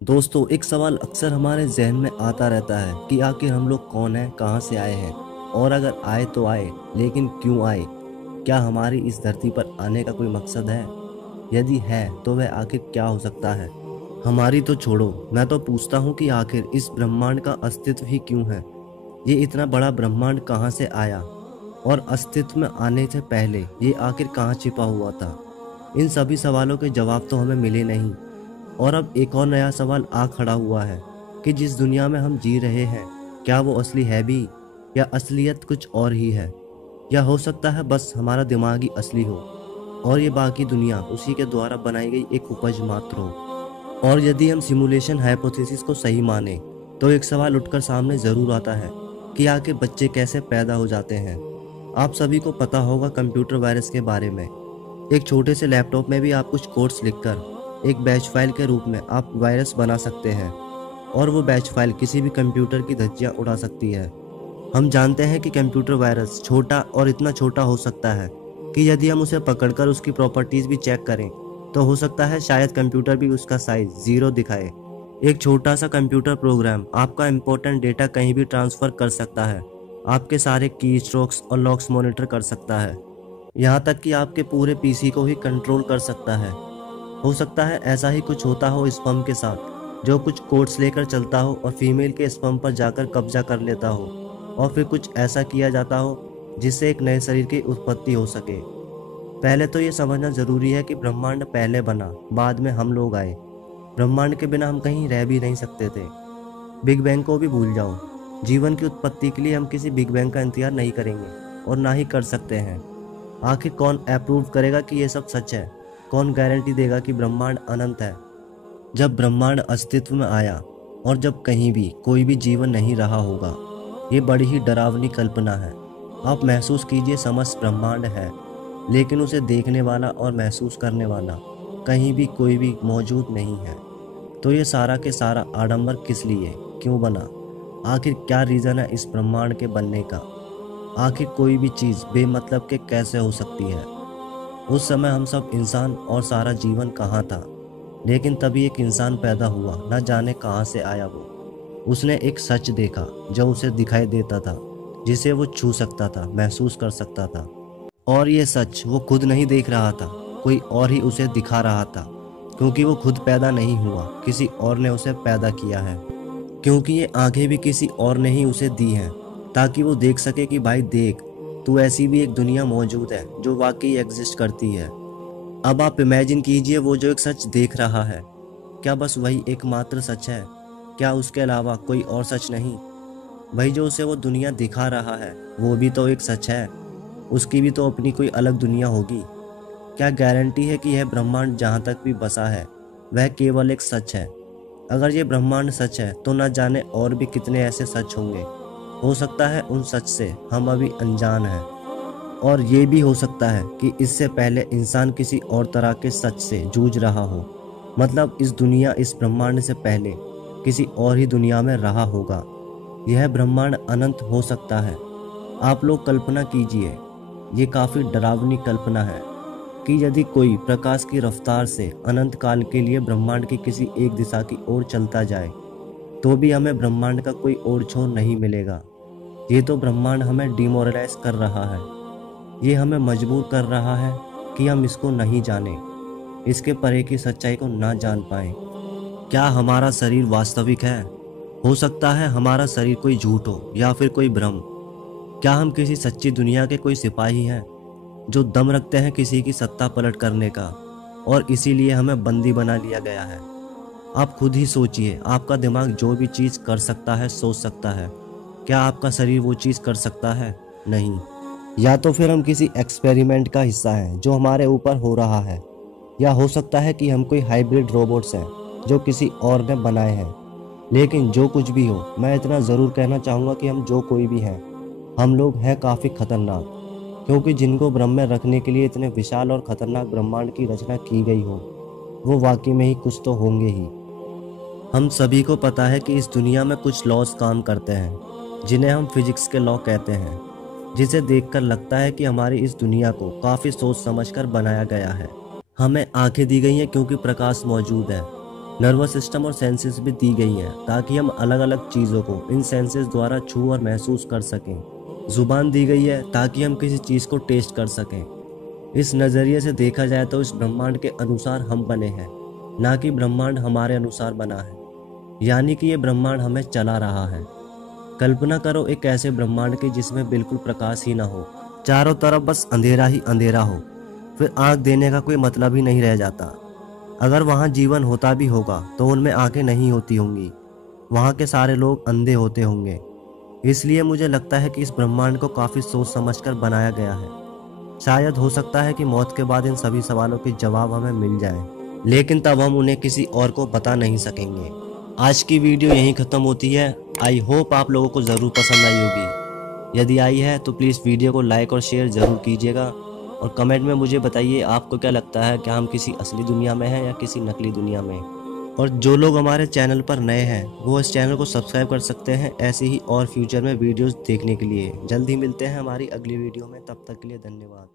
दोस्तों, एक सवाल अक्सर हमारे जहन में आता रहता है कि आखिर हम लोग कौन हैं, कहाँ से आए हैं, और अगर आए तो आए, लेकिन क्यों आए? क्या हमारी इस धरती पर आने का कोई मकसद है? यदि है तो वह आखिर क्या हो सकता है? हमारी तो छोड़ो, मैं तो पूछता हूँ कि आखिर इस ब्रह्मांड का अस्तित्व ही क्यों है? ये इतना बड़ा ब्रह्मांड कहाँ से आया, और अस्तित्व में आने से पहले ये आखिर कहाँ छिपा हुआ था? इन सभी सवालों के जवाब तो हमें मिले नहीं। और अब एक और नया सवाल आ खड़ा हुआ है कि जिस दुनिया में हम जी रहे हैं, क्या वो असली है भी, या असलियत कुछ और ही है? या हो सकता है बस हमारा दिमाग ही असली हो और ये बाकी दुनिया उसी के द्वारा बनाई गई एक उपज मात्र हो। और यदि हम सिमुलेशन हाइपोथेसिस को सही माने तो एक सवाल उठकर सामने जरूर आता है कि आखिर बच्चे कैसे पैदा हो जाते हैं। आप सभी को पता होगा कंप्यूटर वायरस के बारे में। एक छोटे से लैपटॉप में भी आप कुछ कोड्स लिखकर एक बैच फाइल के रूप में आप वायरस बना सकते हैं, और वो बैच फाइल किसी भी कंप्यूटर की धज्जियां उड़ा सकती है। हम जानते हैं कि कंप्यूटर वायरस छोटा और इतना छोटा हो सकता है कि यदि हम उसे पकड़कर उसकी प्रॉपर्टीज भी चेक करें तो हो सकता है शायद कंप्यूटर भी उसका साइज 0 दिखाए। एक छोटा सा कंप्यूटर प्रोग्राम आपका इंपॉर्टेंट डेटा कहीं भी ट्रांसफर कर सकता है, आपके सारे की स्ट्रोक्स और लॉक्स मॉनिटर कर सकता है, यहाँ तक कि आपके पूरे पीसी को ही कंट्रोल कर सकता है। हो सकता है ऐसा ही कुछ होता हो स्पर्म के साथ, जो कुछ कोड्स लेकर चलता हो और फीमेल के स्पर्म पर जाकर कब्जा कर लेता हो, और फिर कुछ ऐसा किया जाता हो जिससे एक नए शरीर की उत्पत्ति हो सके। पहले तो ये समझना जरूरी है कि ब्रह्मांड पहले बना, बाद में हम लोग आए। ब्रह्मांड के बिना हम कहीं रह भी नहीं सकते थे। बिग बैंग को भी भूल जाओ। जीवन की उत्पत्ति के लिए हम किसी बिग बैंग का इंतजार नहीं करेंगे और ना ही कर सकते हैं। आखिर कौन अप्रूव करेगा कि ये सब सच है? कौन गारंटी देगा कि ब्रह्मांड अनंत है? जब ब्रह्मांड अस्तित्व में आया और जब कहीं भी कोई भी जीवन नहीं रहा होगा, ये बड़ी ही डरावनी कल्पना है। आप महसूस कीजिए समस्त ब्रह्मांड है, लेकिन उसे देखने वाला और महसूस करने वाला कहीं भी कोई भी मौजूद नहीं है। तो ये सारा के सारा आडंबर किस लिए, क्यों बना? आखिर क्या रीज़न है इस ब्रह्मांड के बनने का? आखिर कोई भी चीज़ बेमतलब के कैसे हो सकती है? उस समय हम सब इंसान और सारा जीवन कहाँ था? लेकिन तभी एक इंसान पैदा हुआ, न जाने कहाँ से आया वो। उसने एक सच देखा जो उसे दिखाई देता था, जिसे वो छू सकता था, महसूस कर सकता था। और ये सच वो खुद नहीं देख रहा था, कोई और ही उसे दिखा रहा था। क्योंकि वो खुद पैदा नहीं हुआ, किसी और ने उसे पैदा किया है। क्योंकि ये आंखें भी किसी और ने ही उसे दी हैं, ताकि वो देख सके कि भाई देख, तू ऐसी भी एक दुनिया मौजूद है जो वाकई एग्जिस्ट करती है। अब आप इमेजिन कीजिए वो जो एक सच देख रहा है, क्या बस वही एकमात्र सच है? क्या उसके अलावा कोई और सच नहीं? भाई जो उसे वो दुनिया दिखा रहा है वो भी तो एक सच है। उसकी भी तो अपनी कोई अलग दुनिया होगी। क्या गारंटी है कि यह ब्रह्मांड जहाँ तक भी बसा है वह केवल एक सच है? अगर ये ब्रह्मांड सच है तो न जाने और भी कितने ऐसे सच होंगे। हो सकता है उन सच से हम अभी अनजान हैं। और ये भी हो सकता है कि इससे पहले इंसान किसी और तरह के सच से जूझ रहा हो। मतलब इस दुनिया, इस ब्रह्मांड से पहले किसी और ही दुनिया में रहा होगा। यह ब्रह्मांड अनंत हो सकता है। आप लोग कल्पना कीजिए, ये काफ़ी डरावनी कल्पना है कि यदि कोई प्रकाश की रफ्तार से अनंत काल के लिए ब्रह्मांड की किसी एक दिशा की ओर चलता जाए तो भी हमें ब्रह्मांड का कोई और छोर नहीं मिलेगा। ये तो ब्रह्मांड हमें डिमोरलाइज कर रहा है। ये हमें मजबूर कर रहा है कि हम इसको नहीं जाने, इसके परे की सच्चाई को ना जान पाएं। क्या हमारा शरीर वास्तविक है? हो सकता है हमारा शरीर कोई झूठ हो या फिर कोई भ्रम। क्या हम किसी सच्ची दुनिया के कोई सिपाही हैं जो दम रखते हैं किसी की सत्ता पलट करने का, और इसीलिए हमें बंदी बना लिया गया है? आप खुद ही सोचिए, आपका दिमाग जो भी चीज़ कर सकता है, सोच सकता है, क्या आपका शरीर वो चीज़ कर सकता है? नहीं। या तो फिर हम किसी एक्सपेरिमेंट का हिस्सा हैं जो हमारे ऊपर हो रहा है, या हो सकता है कि हम कोई हाइब्रिड रोबोट्स हैं जो किसी और ने बनाए हैं। लेकिन जो कुछ भी हो, मैं इतना ज़रूर कहना चाहूँगा कि हम जो कोई भी हैं, हम लोग हैं काफ़ी खतरनाक। क्योंकि जिनको भ्रम में रखने के लिए इतने विशाल और खतरनाक ब्रह्मांड की रचना की गई हो, वो वाकई में ही कुछ तो होंगे ही। हम सभी को पता है कि इस दुनिया में कुछ लॉज काम करते हैं जिन्हें हम फिजिक्स के लॉ कहते हैं, जिसे देखकर लगता है कि हमारी इस दुनिया को काफ़ी सोच समझकर बनाया गया है। हमें आंखें दी गई हैं क्योंकि प्रकाश मौजूद है, नर्वस सिस्टम और सेंसेस भी दी गई हैं ताकि हम अलग अलग चीज़ों को इन सेंसेस द्वारा छू और महसूस कर सकें। जुबान दी गई है ताकि हम किसी चीज़ को टेस्ट कर सकें। इस नज़रिए से देखा जाए तो इस ब्रह्मांड के अनुसार हम बने हैं, ना कि ब्रह्मांड हमारे अनुसार बना है। यानी कि ये ब्रह्मांड हमें चला रहा है। कल्पना करो एक ऐसे ब्रह्मांड की जिसमें बिल्कुल प्रकाश ही ना हो, चारों तरफ बस अंधेरा ही अंधेरा हो। फिर आँख देने का कोई मतलब ही नहीं रह जाता। अगर वहाँ जीवन होता भी होगा तो उनमें आंखें नहीं होती होंगी। वहाँ के सारे लोग अंधे होते होंगे। इसलिए मुझे लगता है कि इस ब्रह्मांड को काफ़ी सोच समझकर बनाया गया है। शायद हो सकता है कि मौत के बाद इन सभी सवालों के जवाब हमें मिल जाएं, लेकिन तब हम उन्हें किसी और को बता नहीं सकेंगे। आज की वीडियो यहीं ख़त्म होती है। आई होप आप लोगों को ज़रूर पसंद आई होगी। यदि आई है तो प्लीज़ वीडियो को लाइक और शेयर ज़रूर कीजिएगा और कमेंट में मुझे बताइए आपको क्या लगता है, क्या हम किसी असली दुनिया में हैं या किसी नकली दुनिया में। और जो लोग हमारे चैनल पर नए हैं वो इस चैनल को सब्सक्राइब कर सकते हैं ऐसे ही और फ्यूचर में वीडियोस देखने के लिए। जल्द ही मिलते हैं हमारी अगली वीडियो में, तब तक के लिए धन्यवाद।